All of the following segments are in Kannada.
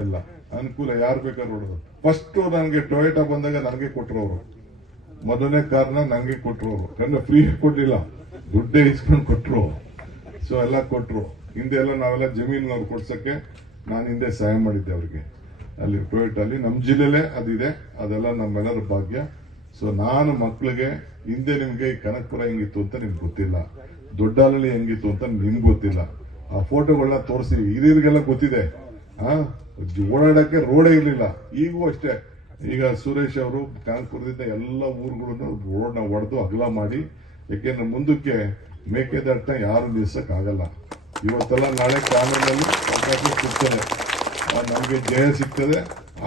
ಎಲ್ಲ. ಅನುಕೂಲ ಯಾರು ಬೇಕಾದ್ರೂ ಹೊಡೆದು ಫಸ್ಟ್ ನನಗೆ ಟೊಯೋಟಾ ಬಂದಾಗ ನನಗೆ ಕೊಟ್ಟರು ಅವರು. ಮೊದಲನೇ ಕಾರ್ನ ನನಗೆ ಕೊಟ್ಟರು ಅವರು. ಯಾಕಂದ್ರೆ ಫ್ರೀ ಕೊಟ್ಟಿಲ್ಲ ದುಡ್ಡೇ ಇಸ್ಕೊಂಡು ಕೊಟ್ಟರು ಸೊ ಎಲ್ಲ ಕೊಟ್ಟರು ಹಿಂದೆ ಎಲ್ಲ ನಾವೆಲ್ಲ ಜಮೀನವ್ರು ಕೊಡ್ಸೋಕ್ಕೆ ನಾನು ಹಿಂದೆ ಸಹಾಯ ಮಾಡಿದ್ದೆ ಅವ್ರಿಗೆ. ಅಲ್ಲಿ ಟೊಯೋಟಲ್ಲಿ ನಮ್ಮ ಜಿಲ್ಲೆಲೇ ಅದಿದೆ. ಅದೆಲ್ಲ ನಮ್ಮೆಲ್ಲರ ಭಾಗ್ಯ. ಸೊ ನಾನು ಮಕ್ಕಳಿಗೆ ಹಿಂದೆ ನಿಮಗೆ ಈ ಕನಕಪುರ ಹೆಂಗಿತ್ತು ಅಂತ ನಿಮ್ಗೆ ಗೊತ್ತಿಲ್ಲ. ದೊಡ್ಡಾಲಲ್ಲಿ ಹೆಂಗಿತ್ತು ಅಂತ ನಿಮ್ಗೆ ಗೊತ್ತಿಲ್ಲ. ಆ ಫೋಟೋಗಳನ್ನ ತೋರಿಸಿ. ಹಿರಿಯರಿಗೆಲ್ಲ ಗೊತ್ತಿದೆ. ಓಡಾಡಕ್ಕೆ ರೋಡೇ ಇರಲಿಲ್ಲ. ಈಗೂ ಅಷ್ಟೇ. ಈಗ ಸುರೇಶ್ ಅವರು ಕಾನ್ಪುರದಿಂದ ಎಲ್ಲ ಊರುಗಳನ್ನು ರೋಡ್ನ ಹೊಡೆದು ಅಗಲ ಮಾಡಿ ಯಾಕೆಂದ್ರೆ ಮುಂದಕ್ಕೆ ಮೇಕೆದಾಟನ ಯಾರು ನಿಲ್ಸಕ್ ಆಗಲ್ಲ ಇವತ್ತೆಲ್ಲ ನಾಳೆ ಕಾನೂನಲ್ಲಿ ಅವಕಾಶ ಸಿಗ್ತದೆ. ನಮಗೆ ಜಯ ಸಿಗ್ತದೆ.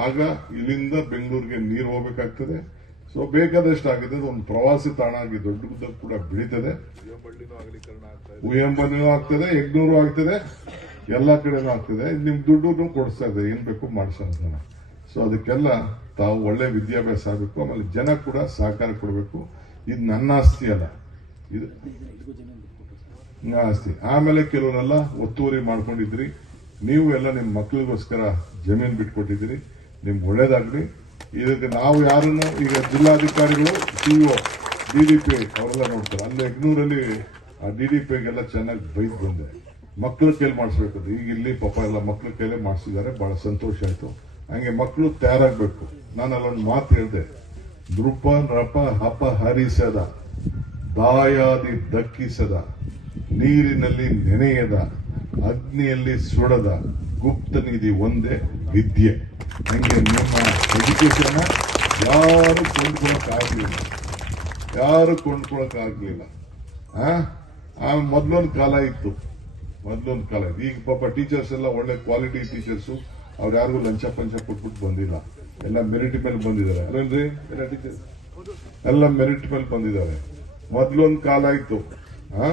ಆಗ ಇಲ್ಲಿಂದ ಬೆಂಗಳೂರಿಗೆ ನೀರು ಹೋಗ್ಬೇಕಾಗ್ತದೆ. ಸೊ ಬೇಕಾದಷ್ಟು ಆಗಿದೆ. ಒಂದು ಪ್ರವಾಸಿ ತಾಣ ಆಗಿ ದೊಡ್ಡ ಕೂಡ ಬೆಳೀತದೆ. ಉಯಂಬನಿನೂ ಆಗ್ತದೆ ಯಜ್ಞೂರು ಆಗ್ತದೆ. ಎಲ್ಲ ಕಡೆನೂ ಆಗ್ತದೆ. ನಿಮ್ ದುಡ್ಡು ಕೊಡಿಸ್ತಾ ಇದೆ. ಏನು ಬೇಕು ಮಾಡಿಸೋಣ ಸೊ ಅದಕ್ಕೆಲ್ಲ ತಾವು ಒಳ್ಳೆ ವಿದ್ಯಾಭ್ಯಾಸ ಆಗಬೇಕು. ಆಮೇಲೆ ಜನ ಕೂಡ ಸಹಕಾರ ಕೊಡಬೇಕು. ಇದು ನನ್ನ ಆಸ್ತಿ ಅಲ್ಲ. ಇದು ಆಸ್ತಿ. ಆಮೇಲೆ ಕೆಲವರೆಲ್ಲ ಒತ್ತುವರಿ ಮಾಡ್ಕೊಂಡಿದ್ರಿ. ನೀವು ಎಲ್ಲ ನಿಮ್ಮ ಮಕ್ಕಳಿಗೋಸ್ಕರ ಜಮೀನು ಬಿಟ್ಕೊಟ್ಟಿದ್ದೀರಿ. ನಿಮ್ಗೆ ಒಳ್ಳೇದಾಗಲಿ. ಇದಕ್ಕೆ ನಾವು ಯಾರನ್ನು, ಈಗ ಜಿಲ್ಲಾಧಿಕಾರಿಗಳು ಸಿಇಒ ಡಿ ಡಿ ಪಿ, ಅವರೆಲ್ಲ ನೋಡ್ತಾರೆ. ಅಲ್ಲಿ ಎಗ್ನೂರಲ್ಲಿ ಆ ಡಿ ಡಿ ಪಿಗೆಲ್ಲ ಚೆನ್ನಾಗಿ ಬೈದು ಬಂದೆ. ಮಕ್ಕಳ ಕೈಲಿ ಮಾಡಿಸ್ಬೇಕು ಈಗ ಇಲ್ಲಿ ಪಾಪ ಎಲ್ಲ ಮಕ್ಕಳ ಕೈಲೇ ಮಾಡಿಸಿದ್ದಾರೆ, ಬಹಳ ಸಂತೋಷ ಆಯ್ತು. ಹಂಗೆ ಮಕ್ಕಳು ತಯಾರಾಗಬೇಕು. ನಾನು ಅಲ್ಲೊಂದು ಮಾತು ಹೇಳಿದೆ. ನೃಪ ನೃಪ, ಹಪ ಹರಿಸದ. ದಾಯಾದಿ ದಕ್ಕಿಸದ. ನೀರಿನಲ್ಲಿ ನೆನೆಯದ. ಅಗ್ನಿಯಲ್ಲಿ ಸುಡದ. ಗುಪ್ತ ನಿಧಿ ಒಂದೇ ವಿದ್ಯೆ. ಹಂಗೆ ನಿಮ್ಮ ಎಜುಕೇಶನ್ ಯಾರು ಕೊಂಡ್ಕೊಳಕ್ಕಾಗಲಿಲ್ಲ ಯಾರು ಕೊಂಡ್ಕೊಳಕ್ಕಾಗಲಿಲ್ಲ ಆ ಮೊದ್ಲೊಂದು ಕಾಲ ಇತ್ತು. ಮೊದ್ಲೊಂದು ಕಾಲ. ಈಗ ಪಾಪ ಟೀಚರ್ಸ್ ಎಲ್ಲ ಒಳ್ಳೆ ಕ್ವಾಲಿಟಿ ಟೀಚರ್ಸ್ ಅವ್ರು ಯಾರಿಗೂ ಲಂಚ ಪಂಚ ಕೊಟ್ಬಿಟ್ಟು ಬಂದಿಲ್ಲ. ಎಲ್ಲ ಮೆರಿಟ್ ಮೇಲೆ ಬಂದಿದ್ದಾರೆ. ಅಲ್ಲೇನ್ರಿ ಎಲ್ಲ ಟೀಚರ್ಸ್ ಎಲ್ಲ ಮೆರಿಟ್ ಮೇಲೆ ಬಂದಿದ್ದಾರೆ. ಮೊದ್ಲೊಂದು ಕಾಲ ಆಯ್ತು. ಆ?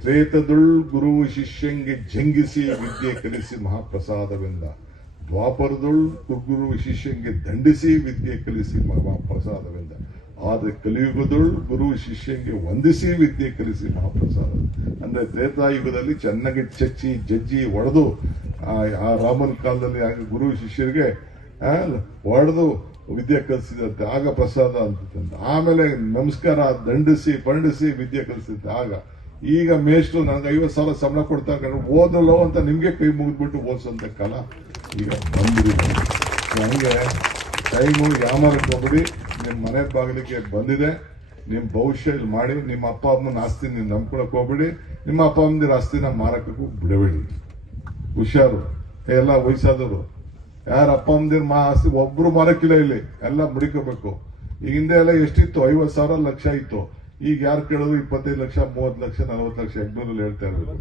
ತ್ರೇತದುಳ್ ಗುರು ಶಿಷ್ಯಂಗೆ ಜಂಗಿಸಿ ವಿದ್ಯೆ ಕಲಿಸಿ ಮಹಾಪ್ರಸಾದವೆಂದ. ದ್ವಾಪರದುಳ್ ಗುರು ಶಿಷ್ಯಂಗೆ ದಂಡಿಸಿ ವಿದ್ಯೆ ಕಲಿಸಿ ಮಹಾಪ್ರಸಾದವೆಂದ. ಆದ್ರೆ ಕಲಿಯುಗದೊಳ್ ಗುರು ಶಿಷ್ಯಂಗೆ ವಂದಿಸಿ ವಿದ್ಯೆ ಕಲಿಸಿ ಮಹಾಪ್ರಸಾದ. ಅಂದ್ರೆ ತ್ರೇತಾಯುಗದಲ್ಲಿ ಚೆನ್ನಾಗಿ ಚಚ್ಚಿ, ಜಜ್ಜಿ ಒಡೆದು, ಆ ರಾಮನ ಕಾಲದಲ್ಲಿ ಆಗ ಗುರು ಶಿಷ್ಯರಿಗೆ ಒಡೆದು ವಿದ್ಯೆ ಕಲಿಸಿದಂತೆ, ಆಗ ಪ್ರಸಾದ ಅಂತ ಆಮೇಲೆ ನಮಸ್ಕಾರ, ದಂಡಿಸಿ, ಪಂಡಿಸಿ ವಿದ್ಯೆ ಕಲಿಸಿದಂತೆ ಆಗ. ಈಗ ಮೇಷ್ಟ್ರು ನನಗೆ ಐವತ್ತು ಸಾವಿರ ಸಂಬಳ ಕೊಡ್ತಾ ಓದಲ್ಲೋ ಅಂತ ನಿಮಗೆ ಕೈ ಮುಗಿದ್ಬಿಟ್ಟು ಓದಿಸೋಂತ ಕಲ ಈಗ ಬಂದಿದೆ. ಹಂಗೆ, ಟೈಮು ಯಾಮಾರಕ್ಕೆ ಹೋಗ್ಬಿಡಿ. ನಿಮ್ಮ ಮನೆ ಬಾಗಿಲಿಗೆ ಬಂದಿದೆ ನಿಮ್ಮ ಭವಿಷ್ಯ ಇಲ್ಲಿ ಮಾಡಿ, ನಿಮ್ಮ ಅಪ್ಪ ಅಮ್ಮನ ಆಸ್ತಿ ನೀವು ನಂಬ್ಕೊಳಕ್ ಹೋಗ್ಬೇಡಿ, ನಿಮ್ಮ ಅಪ್ಪ ಅಮ್ಮಂದಿರ ಆಸ್ತಿನ ಮಾರಕ್ಕೂ ಬಿಡಬೇಡಿ. ಹುಷಾರು. ಎಲ್ಲ ವಯಸ್ಸಾದವರು. ಯಾರ ಅಪ್ಪ ಅಮ್ಮದಿರ ಮಾ ಆಸ್ತಿ ಒಬ್ರು ಮಾರಕ್ಕಿಲ್ಲ ಇಲ್ಲಿ. ಎಲ್ಲ ಮುಡಿಕೋಬೇಕು. ಈಗ ಹಿಂದೆ ಎಲ್ಲ ಎಷ್ಟಿತ್ತು? ಐವತ್ತು ಸಾವಿರ, ಲಕ್ಷ ಇತ್ತು. ಈಗ ಯಾರು ಕೇಳಿದ್ರು ಇಪ್ಪತ್ತೈದು ಲಕ್ಷ, ಮೂವತ್ತು ಲಕ್ಷ, ನಲವತ್ತು ಲಕ್ಷ ಎಗ್ನೂರಲ್ಲಿ ಹೇಳ್ತಾ ಇರೋದು.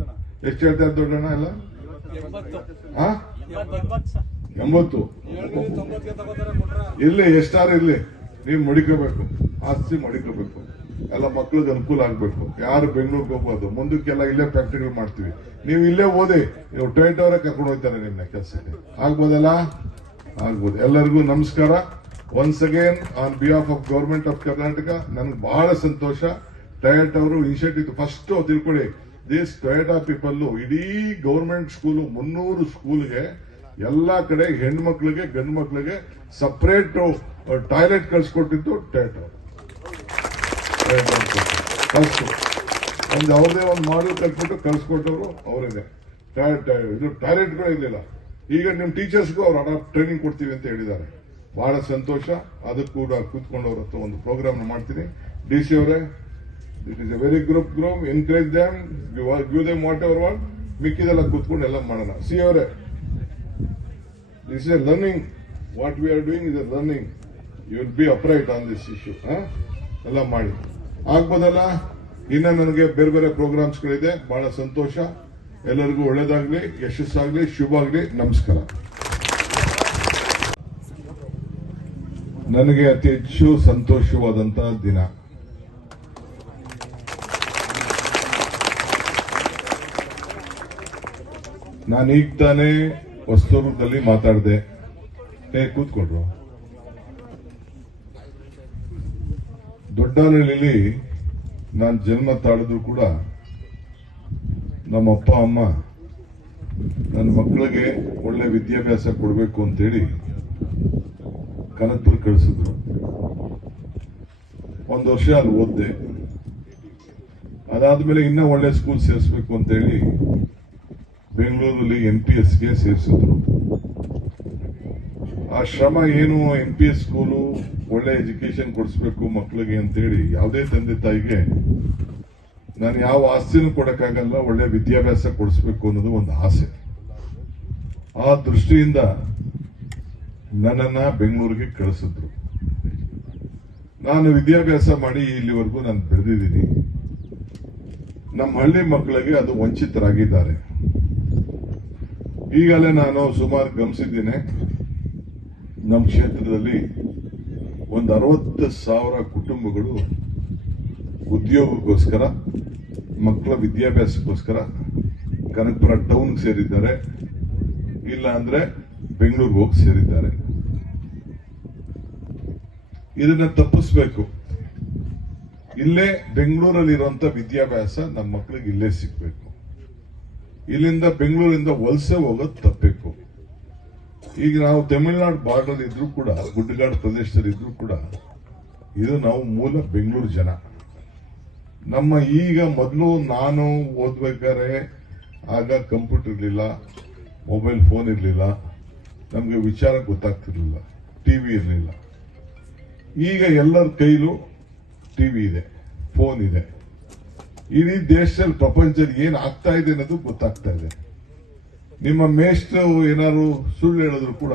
ಎಷ್ಟು ಹೇಳ್ತಾ ಇದ್ದಾರೆ ದೊಡ್ಡಣ್ಣ ಎಲ್ಲ? ಎಂಬತ್ತು. ಇಲ್ಲಿ ಎಷ್ಟಾರು ಇರ್ಲಿ ನೀವು ಮಡಿಕೋಬೇಕು, ಆಸ್ತಿ ಮಡಿಕೋಬೇಕು. ಎಲ್ಲ ಮಕ್ಳಿಗೆ ಅನುಕೂಲ ಆಗ್ಬೇಕು. ಯಾರು ಬೆಂಗಳೂರಿಗೆ ಹೋಗ್ಬೋದು ಮುಂದಕ್ಕೆಲ್ಲ ಇಲ್ಲೇ ಫ್ಯಾಕ್ಟರಿಗಳು ಮಾಡ್ತೀವಿ. ನೀವು ಇಲ್ಲೇ ಓದಿ ನೀವು ಟೊಯೆಟ್ ಅವರೇ ಕರ್ಕೊಂಡು ಹೋಗ್ತಾರೆ ನಿನ್ನ ಕೆಲಸಕ್ಕೆ. ಆಗ್ಬೋದಲ್ಲ? ಆಗ್ಬೋದು. ಎಲ್ಲರಿಗೂ ನಮಸ್ಕಾರ. Once again on behalf of government of Karnataka ನನ್ಗೆ ಬಹಳ ಸಂತೋಷ. ಟೊಯೋಟಾ ಅವರು ಇನಿಷಿಯೇಟಿವ್ ಫಸ್ಟ್ ತಿಳ್ಕೊಳ್ಳಿ ದಿಸ್ ಟೊಯೋಟಾ ಪೀಪಲ್ ಇಡೀ ಗೌರ್ಮೆಂಟ್ ಸ್ಕೂಲು ಮುನ್ನೂರು ಸ್ಕೂಲ್ಗೆ ಎಲ್ಲಾ ಕಡೆ ಹೆಣ್ಮಕ್ಳಿಗೆ ಗಂಡು ಮಕ್ಳಿಗೆ ಸಪರೇಟ್ ಟಾಯ್ಲೆಟ್ ಕಳ್ಸಿಕೊಟ್ಟಿದ್ದು ಫಸ್ಟ್ ಒಂದು ಅವ್ರದೇ ಒಂದು ಮಾಡಲ್ ಕಲ್ತ್ಬಿಟ್ಟು ಕಳ್ಸಿಕೊಟ್ಟವರು ಅವರೇನೆ ಇದು ಟಾಯ್ಲೆಟ್ಗಳು ಇರಲಿಲ್ಲ. ಈಗ ನಿಮ್ಮ ಟೀಚರ್ಸ್ಗೂ ಅವ್ರು ಅಡಾಪ್ಟ್ ಟ್ರೈನಿಂಗ್ ಕೊಡ್ತೀವಿ ಅಂತ ಹೇಳಿದ್ದಾರೆ. ಬಹಳ ಸಂತೋಷ. ಅದಕ್ಕೂ ಕೂಡ ಕೂತ್ಕೊಂಡವ್ರ ಹತ್ರ ಒಂದು ಪ್ರೋಗ್ರಾಮ್ ಮಾಡ್ತೀನಿ. ಡಿ ಸಿ ಅವರೇ it is a very group groom encourage them give them whatever what ಮಿಕ್ಕಿದೆಲ್ಲ ಕೂತ್ಕೊಂಡು ಎಲ್ಲ ಮಾಡೋಣ. ಸಿ ಅವರೇ this is a learning what we are doing is a learning you will be upright on this issue ಎಲ್ಲ ಮಾಡಿ. ಆಗ್ಬೋದಲ್ಲ? ಇನ್ನ ನನಗೆ ಬೇರೆ ಬೇರೆ ಪ್ರೋಗ್ರಾಮ್ಸ್ಗಳಿದೆ. ಬಹಳ ಸಂತೋಷ. ಎಲ್ಲರಿಗೂ ಒಳ್ಳೇದಾಗ್ಲಿ, ಯಶಸ್ಸಾಗ್ಲಿ ಶುಭ ಆಗ್ಲಿ ನಮಸ್ಕಾರ. ನನಗೆ ಅತಿ ಹೆಚ್ಚು ಸಂತೋಷವಾದಂತಹ ದಿನ. ನಾನು ಈಗ ತಾನೇ ಹೊಸದುರ್ಗದಲ್ಲಿ ಮಾತಾಡಿದೆ. ಏ ಕೂತ್ಕೊಂಡ್ರು ದೊಡ್ಡನಹಳ್ಳಿಲಿ ನಾನು ಜನ್ಮ ತಾಳಿದ್ರು ಕೂಡ ನಮ್ಮ ಅಪ್ಪ, ಅಮ್ಮ ನನ್ನ ಮಕ್ಕಳಿಗೆ ಒಳ್ಳೆ ವಿದ್ಯಾಭ್ಯಾಸ ಕೊಡಬೇಕು ಅಂತೇಳಿ ಕನಕ್ಪುರ್ ಕಳಿಸಿದ್ರು. ಒಂದು ವರ್ಷ ಅಲ್ಲಿ ಓದಿದೆ. ಅದಾದ್ಮೇಲೆ ಇನ್ನೂ ಒಳ್ಳೆ ಸ್ಕೂಲ್ ಸೇರಿಸಬೇಕು ಅಂತೇಳಿ ಬೆಂಗಳೂರಲ್ಲಿ ಎನ್ ಪಿ ಎಸ್ಗೆ ಸೇರಿಸಿದ್ರು. ಆ ಶ್ರಮ ಏನು ಎನ್ ಪಿ ಎಸ್ ಸ್ಕೂಲು ಒಳ್ಳೆ ಎಜುಕೇಶನ್ ಕೊಡಿಸ್ಬೇಕು ಮಕ್ಕಳಿಗೆ ಅಂತೇಳಿ ಯಾವುದೇ ತಂದೆ ತಾಯಿಗೆ ನಾನು ಯಾವ ಆಸ್ತಿನೂ ಕೊಡಕ್ಕಾಗಲ್ಲ, ಒಳ್ಳೆ ವಿದ್ಯಾಭ್ಯಾಸ ಕೊಡಿಸ್ಬೇಕು ಅನ್ನೋದು ಒಂದು ಆಸೆ. ಆ ದೃಷ್ಟಿಯಿಂದ ನನ್ನನ್ನ ಬೆಂಗಳೂರಿಗೆ ಕಳಿಸಿದ್ರು. ನಾನು ವಿದ್ಯಾಭ್ಯಾಸ ಮಾಡಿ ಇಲ್ಲಿವರೆಗೂ ನಾನು ಬೆಳೆದಿದ್ದೀನಿ. ನಮ್ಮ ಹಳ್ಳಿ ಮಕ್ಕಳಿಗೆ ಅದು ವಂಚಿತರಾಗಿದ್ದಾರೆ. ಈಗಲೇ ನಾನು ಸುಮಾರು ಗಮನಿಸಿದ್ದೇನೆ, ನಮ್ಮ ಕ್ಷೇತ್ರದಲ್ಲಿ ಒಂದು ಅರವತ್ತು ಸಾವಿರ ಕುಟುಂಬಗಳು ಉದ್ಯೋಗಕ್ಕೋಸ್ಕರ, ಮಕ್ಕಳ ವಿದ್ಯಾಭ್ಯಾಸಕ್ಕೋಸ್ಕರ ಕನಕಪುರ ಟೌನ್ಗೆ ಸೇರಿದ್ದಾರೆ. ಇಲ್ಲ ಅಂದ್ರೆ ಬೆಂಗಳೂರಿಗೆ ಹೋಗಿ ಸೇರಿದ್ದಾರೆ. ಇದನ್ನ ತಪ್ಪಿಸ್ಬೇಕು. ಇಲ್ಲೇ ಬೆಂಗಳೂರಲ್ಲಿರುವಂತ ವಿದ್ಯಾಭ್ಯಾಸ ನಮ್ಮ ಮಕ್ಕಳಿಗೆ ಇಲ್ಲೇ ಸಿಗ್ಬೇಕು. ಇಲ್ಲಿಂದ ಬೆಂಗಳೂರಿಂದ ವಲಸೆ ಹೋಗೋದು ತಪ್ಪಬೇಕು ಈಗ ನಾವು ತಮಿಳುನಾಡು ಬಾರ್ಡರ್ ಇದ್ರೂ ಕೂಡ, ಗುಡ್ಡಗಾಡು ಪ್ರದೇಶದಲ್ಲಿ ಇದ್ರೂ ಕೂಡ, ಇದು ನಾವು ಮೂಲ ಬೆಂಗಳೂರು ಜನ. ನಮ್ಮ ಈಗ ಮೊದಲು ನಾನು ಓದ್ಬೇಕಾದ್ರೆ ಆಗ ಕಂಪ್ಯೂಟರ್ ಇರಲಿಲ್ಲ, ಮೊಬೈಲ್ ಫೋನ್ ಇರಲಿಲ್ಲ, ನಮಗೆ ವಿಚಾರ ಗೊತ್ತಾಗ್ತಿರ್ಲಿಲ್ಲ ಟಿವಿ ಇರಲಿಲ್ಲ. ಈಗ ಎಲ್ಲರ ಕೈಲೂ ಟಿವಿ ಇದೆ, ಫೋನ್ ಇದೆ. ಇಡೀ ದೇಶದಲ್ಲಿ, ಪ್ರಪಂಚದಲ್ಲಿ ಏನು ಆಗ್ತಾ ಇದೆ ಅನ್ನೋದು ಗೊತ್ತಾಗ್ತಾ ಇದೆ. ನಿಮ್ಮ ಮೇಷ್ಟ್ರು ಏನಾದ್ರು ಸುಳ್ಳು ಹೇಳಿದ್ರು ಕೂಡ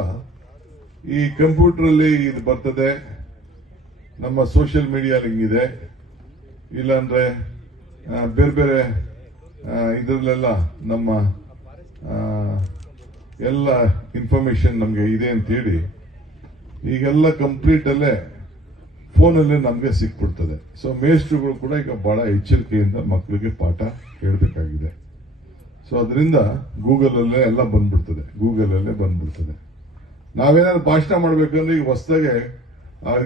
ಈ ಕಂಪ್ಯೂಟರ್ ಅಲ್ಲಿ ಇದು ಬರ್ತದೆ. ನಮ್ಮ ಸೋಷಿಯಲ್ ಮೀಡಿಯಾ ಹಿಂಗಿದೆ ಇಲ್ಲಾಂದ್ರೆ ಬೇರೆ ಬೇರೆ ಇದರಲ್ಲೆಲ್ಲ ನಮ್ಮ ಎಲ್ಲ ಇನ್ಫಾರ್ಮೇಶನ್ ನಮಗೆ ಇದೆ ಅಂತ ಹೇಳಿ ಈಗೆಲ್ಲ ಕಂಪ್ಲೀಟ್ ಅಲ್ಲೇ ಫೋನಲ್ಲೇ ನಮಗೆ ಸಿಕ್ಬಿಡ್ತದೆ. ಸೊ ಮೇಷ್ಟ್ರುಗಳು ಕೂಡ ಈಗ ಬಹಳ ಎಚ್ಚರಿಕೆಯಿಂದ ಮಕ್ಕಳಿಗೆ ಪಾಠ ಹೇಳ್ಬೇಕಾಗಿದೆ. ಸೊ ಅದರಿಂದ ಗೂಗಲ್ ಅಲ್ಲೇ ಎಲ್ಲ ಬಂದ್ಬಿಡ್ತದೆ. ಗೂಗಲ್ ಅಲ್ಲೇ ಬಂದ್ಬಿಡ್ತದೆ. ನಾವೇನಾದ್ರು ಭಾಷಣ ಮಾಡ್ಬೇಕಂದ್ರೆ ಈಗ ಹೊಸದಾಗೆ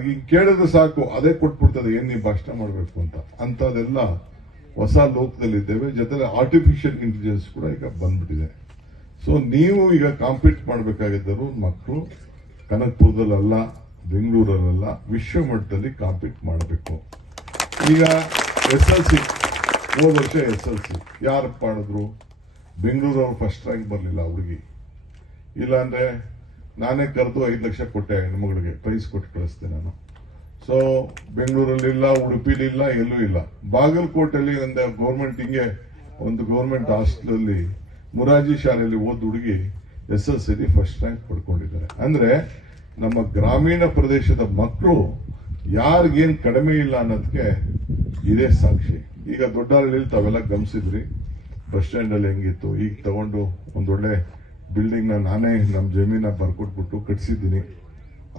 ಈಗ ಕೇಳಿದ್ರೆ ಸಾಕು, ಅದೇ ಕೊಟ್ಬಿಡ್ತದೆ, ಏನ್ ನೀವು ಭಾಷಣ ಮಾಡ್ಬೇಕು ಅಂತ. ಅಂತದೆಲ್ಲ ಹೊಸ ಲೋಕದಲ್ಲಿದ್ದೇವೆ. ಜೊತೆಗೆ ಆರ್ಟಿಫಿಷಿಯಲ್ ಇಂಟೆಲಿಜೆನ್ಸ್ ಕೂಡ ಈಗ ಬಂದ್ಬಿಟ್ಟಿದೆ. ಸೊ ನೀವು ಈಗ ಕಾಂಪೀಟ್ ಮಾಡಬೇಕಾಗಿದ್ದರು ಮಕ್ಕಳು ಕನಕಪುರದಲ್ಲ ಬೆಂಗಳೂರಲ್ಲ ವಿಶ್ವಮಟ್ಟದಲ್ಲಿ ಕಾಂಪೀಟ್ ಮಾಡಬೇಕು. ಈಗ ಎಸ್ ಎಲ್ ಸಿ, ಹೋದ ವರ್ಷ ಎಸ್ ಎಲ್ ಸಿ ಯಾರು ಮಾಡಿದ್ರು ಬೆಂಗಳೂರವ್ರು ಫಸ್ಟ್ ರ್ಯಾಂಕ್ ಬರಲಿಲ್ಲ ಹುಡುಗಿ. ಇಲ್ಲಾಂದರೆ ನಾನೇ ಕರೆದು ಐದು ಲಕ್ಷ ಕೊಟ್ಟೆ ಹೆಣ್ಮಗಳಿಗೆ ಪ್ರೈಸ್ ಕೊಟ್ಟು ಕಳಿಸ್ತೇನೆ ನಾನು. ಸೊ ಬೆಂಗಳೂರಲ್ಲಿಲ್ಲ, ಉಡುಪಿಲಿಲ್ಲ, ಎಲ್ಲೂ ಇಲ್ಲ. ಬಾಗಲಕೋಟೆಯಲ್ಲಿ ಒಂದು ಗೌರ್ಮೆಂಟ್ ಹಿಂಗೆ, ಒಂದು ಗೌರ್ಮೆಂಟ್ ಹಾಸ್ಟೆಲಲ್ಲಿ ಮುರಾಜಿ ಶಾಲೆಯಲ್ಲಿ ಓದ್ ಹುಡುಗಿ S S C first rank ಪಡ್ಕೊಂಡಿದ್ದಾರೆ. ಅಂದರೆ ನಮ್ಮ ಗ್ರಾಮೀಣ ಪ್ರದೇಶದ ಮಕ್ಕಳು ಯಾರಿಗೇನು ಕಡಿಮೆ ಇಲ್ಲ ಅನ್ನೋದಕ್ಕೆ ಇದೇ ಸಾಕ್ಷಿ. ಈಗ ದೊಡ್ಡ ಹಳ್ಳಿಲಿ ತಾವೆಲ್ಲ ಗಮನಿಸಿದ್ರಿ ಬಸ್ ಸ್ಟ್ಯಾಂಡ್ ಅಲ್ಲಿ ಹೆಂಗಿತ್ತು, ಈಗ ತಗೊಂಡು ಒಂದೊಳ್ಳೆ ಬಿಲ್ಡಿಂಗ್ನ ನಾನೇ ನಮ್ಮ ಜಮೀನ ಬರ್ಕೊಟ್ಬಿಟ್ಟು ಕಟ್ಸಿದ್ದೀನಿ.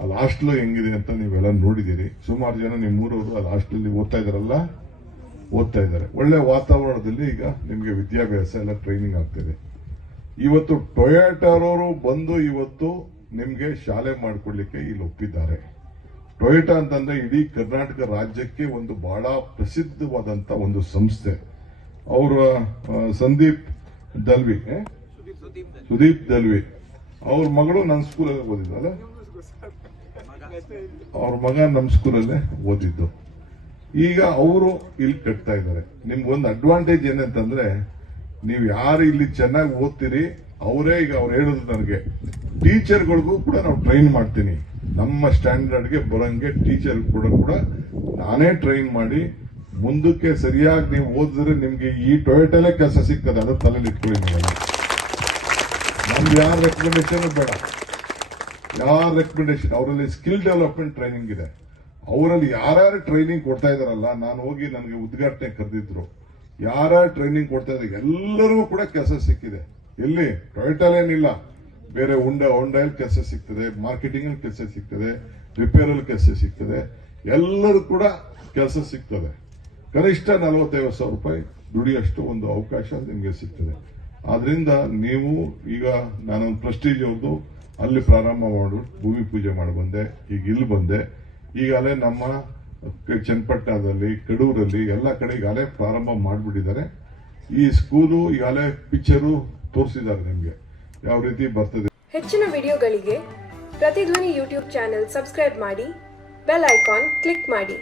ಅಲ್ಲಿ ಹಾಸ್ಟೆಲ್ ಹೆಂಗಿದೆ ಅಂತ ನೀವೆಲ್ಲ ನೋಡಿದ್ದೀರಿ. ಸುಮಾರು ಜನ ನಿಮ್ಮೂರವರು ಅಲ್ಲಿ ಹಾಸ್ಟೆಲ್ ಓದ್ತಾ ಇದಾರಲ್ಲ ಓದ್ತಾ ಇದ್ದಾರೆ. ಒಳ್ಳೆ ವಾತಾವರಣದಲ್ಲಿ ಈಗ ನಿಮಗೆ ವಿದ್ಯಾಭ್ಯಾಸ ಎಲ್ಲ ಟ್ರೈನಿಂಗ್ ಆಗ್ತಿದೆ. ಇವತ್ತು ಟೊಯೋಟಾರವರು ಬಂದು ಇವತ್ತು ನಿಮಗೆ ಶಾಲೆ ಮಾಡಿಕೊಡ್ಲಿಕ್ಕೆ ಇಲ್ಲಿ ಒಪ್ಪಿದ್ದಾರೆ. ಟೊಯೋಟಾ ಅಂತಂದ್ರೆ ಇಡೀ ಕರ್ನಾಟಕ ರಾಜ್ಯಕ್ಕೆ ಒಂದು ಬಹಳ ಪ್ರಸಿದ್ಧವಾದಂತ ಒಂದು ಸಂಸ್ಥೆ. ಅವರ ಸಂದೀಪ್ ದಲ್ವಿ? ಸುದೀಪ್ ದಲ್ವಿ. ಅವ್ರ ಮಗಳು ನನ್ನ ಸ್ಕೂಲಲ್ಲಿ ಓದಿದ್ದಲ್ಲ ಅವ್ರ ಮಗ ನಮ್ಮ ಸ್ಕೂಲಲ್ಲೇ ಓದಿದ್ದು. ಈಗ ಅವರು ಇಲ್ಲಿ ಕಟ್ತಾ ಇದ್ದಾರೆ. ನಿಮ್ಗೊಂದು ಅಡ್ವಾಂಟೇಜ್ ಏನಂತಂದ್ರೆ, ನೀವು ಯಾರು ಇಲ್ಲಿ ಚೆನ್ನಾಗಿ ಓದ್ತೀರಿ, ಅವರೇ ಈಗ ಅವ್ರು ಹೇಳೋದು ನನಗೆ. ಟೀಚರ್ಗಳಿಗೂ ಕೂಡ ನಾವು ಟ್ರೈನ್ ಮಾಡ್ತೀನಿ. ನಮ್ಮ ಸ್ಟ್ಯಾಂಡರ್ಡ್ಗೆ ಬರಂಗೆ ಟೀಚರ್ ಕೂಡ ಕೂಡ ನಾನೇ ಟ್ರೈನ್ ಮಾಡಿ ಮುಂದಕ್ಕೆ ಸರಿಯಾಗಿ ನೀವು ಓದಿದ್ರೆ ನಿಮ್ಗೆ ಈ ಟೊಯೋಟಲ್ಲೇ ಕೆಲಸ ಸಿಗ್ತದೆ ಅದು ತಲೆಯಲ್ಲಿ ಇಟ್ಕೊಳ್ಳಿ ನಮ್ದು ಯಾರ ರೆಕಮೆಂಡೇಶನ್ ಬೇಡ. ಯಾರ ರೆಕಮೆಂಡೇಶನ್ ಅವರಲ್ಲಿ ಸ್ಕಿಲ್ ಡೆವಲಪ್ಮೆಂಟ್ ಟ್ರೈನಿಂಗ್ ಇದೆ. ಅವರಲ್ಲಿ ಯಾರ್ಯಾರು ಟ್ರೈನಿಂಗ್ ಕೊಡ್ತಾ ಇದಾರಲ್ಲ ನಾನು ಹೋಗಿ ನನಗೆ ಉದ್ಘಾಟನೆ ಕರೆದಿದ್ರು. ಯಾರ್ಯಾರು ಟ್ರೈನಿಂಗ್ ಕೊಡ್ತಾ ಇದ್ದಾರೆ, ಎಲ್ಲರಿಗೂ ಕೂಡ ಕೆಲಸ ಸಿಕ್ಕಿದೆ. ಎಲ್ಲಿ? ಟೊಯೋಟಲೇನಿಲ್ಲ ಬೇರೆ ಉಂಡ ಹೊಂಡಲ್ಲಿ ಕೆಲಸ ಸಿಗ್ತದೆ ಮಾರ್ಕೆಟಿಂಗ್ ಅಲ್ಲಿ ಕೆಲಸ ಸಿಗ್ತದೆ ರಿಪೇರ್ ಅಲ್ಲಿ ಕೆಲಸ ಸಿಗ್ತದೆ. ಎಲ್ಲರೂ ಕೂಡ ಕೆಲಸ ಸಿಗ್ತದೆ. ಕನಿಷ್ಠ ನಲವತ್ತೈವತ್ತು ಸಾವಿರ ರೂಪಾಯಿ ದುಡಿಯಷ್ಟು ಒಂದು ಅವಕಾಶ ನಿಮಗೆ ಸಿಗ್ತದೆ. ಆದ್ರಿಂದ ನೀವು ಈಗ ನಾನೊಂದು ಪ್ರೆಸ್ಟೀಜ್ ಅವ್ರದ್ದು ಅಲ್ಲಿ ಪ್ರಾರಂಭ ಮಾಡು, ಭೂಮಿ ಪೂಜೆ ಮಾಡಿ ಬಂದೆ, ಈಗ ಇಲ್ಲಿ ಬಂದೆ. ಈಗಲೇ ನಮ್ಮ ಚನ್ನಪಟ್ಟಣದಲ್ಲಿ, ಕಡೂರಲ್ಲಿ ಎಲ್ಲ ಕಡೆ ಈಗಾಗಲೇ ಪ್ರಾರಂಭ ಮಾಡಿಬಿಟ್ಟಿದ್ದಾರೆ. ಈ ಸ್ಕೂಲು ಈಗಾಗಲೇ ಪಿಕ್ಚರು ತೋರಿಸಿದ್ದಾರೆ ನಿಮಗೆ. ಯಾವ ರೀತಿ ಬರ್ತದೆ? ಹೆಚ್ಚಿನ ವಿಡಿಯೋಗಳಿಗೆ ಪ್ರತಿಧ್ವನಿ ಯೂಟ್ಯೂಬ್ ಚಾನೆಲ್ ಸಬ್ಸ್ಕ್ರೈಬ್ ಮಾಡಿ, ಬೆಲ್ ಐಕಾನ್ ಕ್ಲಿಕ್ ಮಾಡಿ.